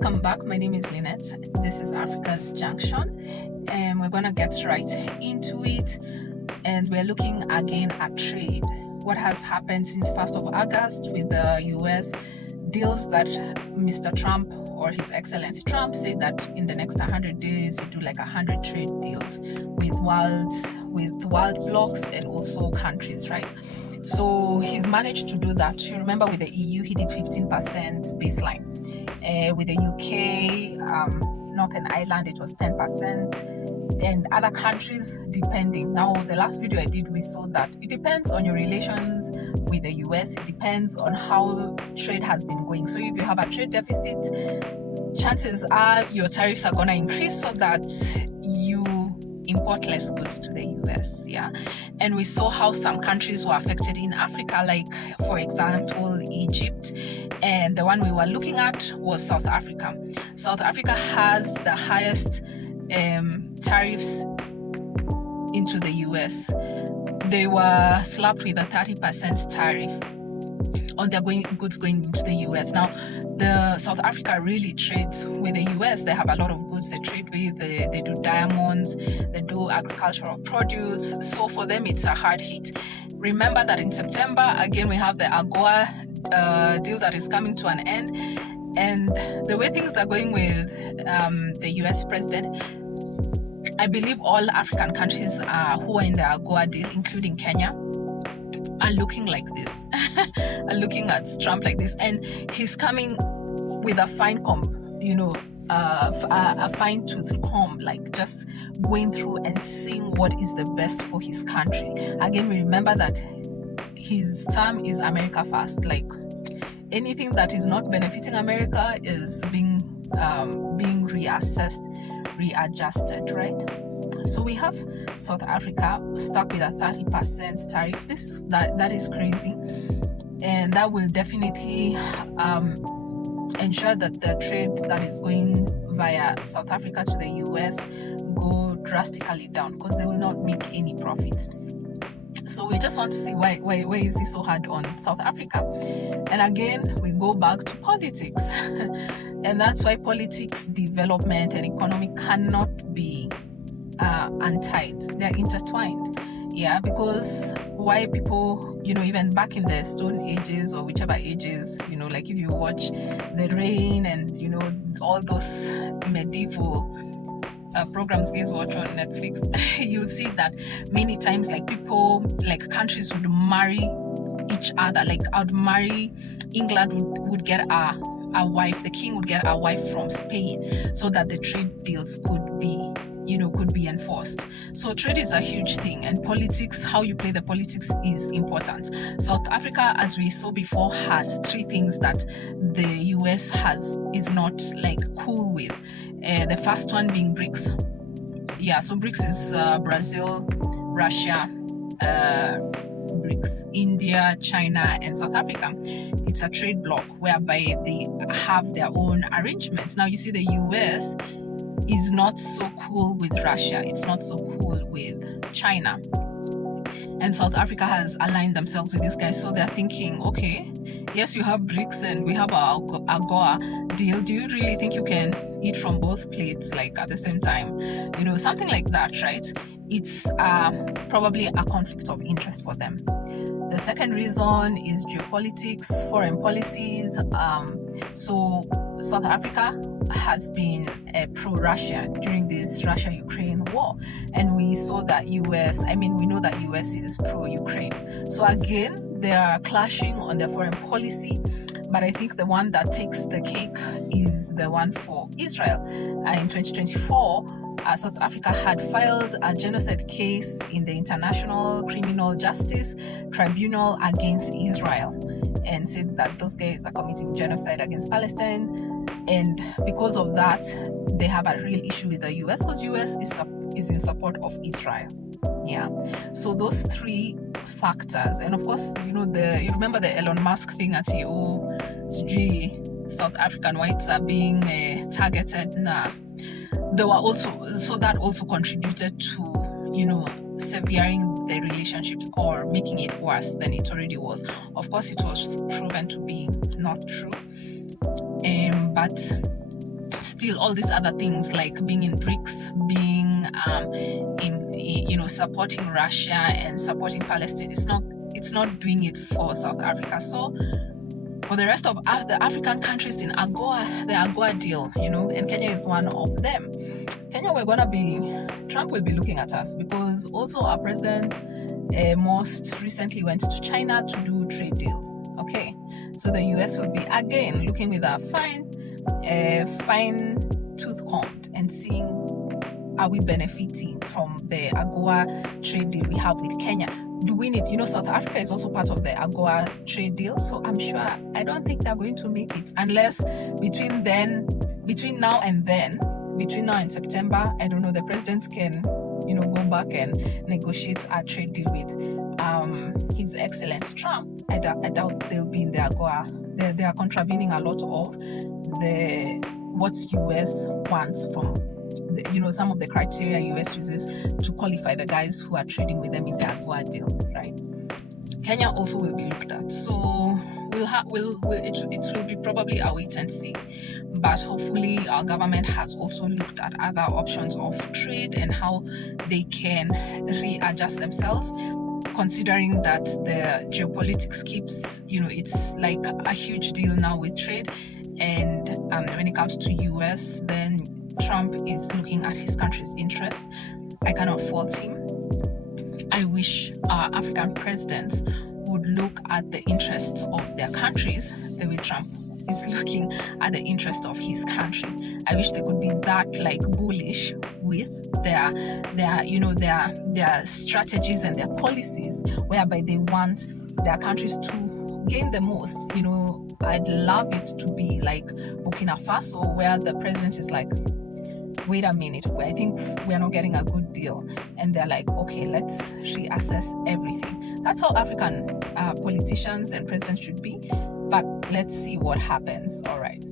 Welcome back. My name is Lynette. This is Africa's Junction, and we're gonna get right into it. And we're looking again at trade. What has happened since 1st of August with the US deals that Mr. Trump or His Excellency Trump said that in the next 100 days you do like 100 trade deals with world blocks and also countries, right? So he's managed to do that. You remember with the EU he did 15% baseline. With the UK, Northern Ireland, it was 10%, and other countries depending. Now, the last video I did, we saw that it depends on your relations with the US. It depends on how trade has been going. So if you have a trade deficit, chances are your tariffs are gonna increase so that you import less goods to the US. Yeah, and we saw how some countries were affected in Africa, like for example Egypt, and the one we were looking at was South Africa. South Africa has the highest tariffs into the US. They were slapped with a 30% tariff on their goods going into the US. Now, the South Africa really trades with the US. They have a lot of goods they trade with. They do diamonds, they do agricultural produce. So for them, it's a hard hit. Remember that in September, again, we have the AGOA deal that is coming to an end. And the way things are going with the US president, I believe all African countries who are in the AGOA deal, including Kenya, are looking like this, are looking at Trump like this, and he's coming with a fine comb, a fine tooth comb, like just going through and seeing what is the best for his country. Again, we remember that his term is America First. Like anything that is not benefiting America is being reassessed, readjusted, right? So we have South Africa stuck with a 30% tariff. That is crazy, and that will definitely ensure that the trade that is going via South Africa to the US go drastically down, because they will not make any profit. So we just want to see why is it so hard on South Africa? And again, we go back to politics, and that's why politics, development, and economy cannot be untied. They're intertwined. Yeah, because why people, even back in the Stone Ages or whichever ages, like if you watch The Rain and all those medieval programs guys watch on Netflix, you'll see that many times like countries would marry each other. Like I'd marry, England would get a wife, the king would get a wife from Spain, so that the trade deals could be enforced. So trade is a huge thing, and politics, how you play the politics, is important. South Africa, as we saw before, has three things that the US is not like cool with. The first one being BRICS. Yeah, so BRICS is Brazil, Russia, BRICS, India, China, and South Africa. It's a trade bloc whereby they have their own arrangements. Now you see the US is not so cool with Russia, it's not so cool with China, and South Africa has aligned themselves with these guys. So they're thinking, okay, yes, you have BRICS and we have our AGOA deal. Do you really think you can eat from both plates like at the same time? Something like that, right? It's probably a conflict of interest for them. The second reason is geopolitics, foreign policies. So South Africa has been pro-Russia during this Russia-Ukraine war, and we saw that we know that US is pro-Ukraine. So again, they are clashing on their foreign policy, but I think the one that takes the cake is the one for Israel. In 2024, South Africa had filed a genocide case in the International Criminal Justice Tribunal against Israel, and said that those guys are committing genocide against Palestine. And because of that, they have a real issue with the US, because US is in support of Israel. Yeah, so those three factors, and of course, you remember the Elon Musk thing at South African whites are being targeted. They were also, so that also contributed to severing the relationships or making it worse than it already was. Of course, it was proven to be not true, but still all these other things like being in BRICS, being in supporting Russia and supporting Palestine, it's not doing it for South Africa. So for the rest of the African countries in AGOA, the AGOA deal, and Kenya is one of them. Kenya, Trump will be looking at us, because also our president most recently went to China to do trade deals. Okay, so the US will be again looking with a fine tooth comb and seeing, are we benefiting from the AGOA trade deal we have with Kenya? Do we need, South Africa is also part of the AGOA trade deal, so I don't think they're going to make it unless between now and September, I don't know, the president can, go back and negotiate a trade deal with His Excellency Trump. I doubt they'll be in the AGOA. They are contravening a lot of what US wants from some of the criteria US uses to qualify the guys who are trading with them in the AGOA deal, right? Kenya also will be looked at, so it will be probably a wait and see. But hopefully our government has also looked at other options of trade and how they can readjust themselves, considering that the geopolitics keeps, it's like a huge deal now with trade. And when it comes to US, then Trump is looking at his country's interests. I cannot fault him. I wish our African presidents would look at the interests of their countries the way Trump is looking at the interest of his country. I wish they could be that bullish with their strategies and their policies, whereby they want their countries to gain the most. I'd love it to be like Burkina Faso, where the president is like, wait a minute, I think we're not getting a good deal, and they're like, okay, let's reassess everything. That's how African politicians and presidents should be. But let's see what happens. All right.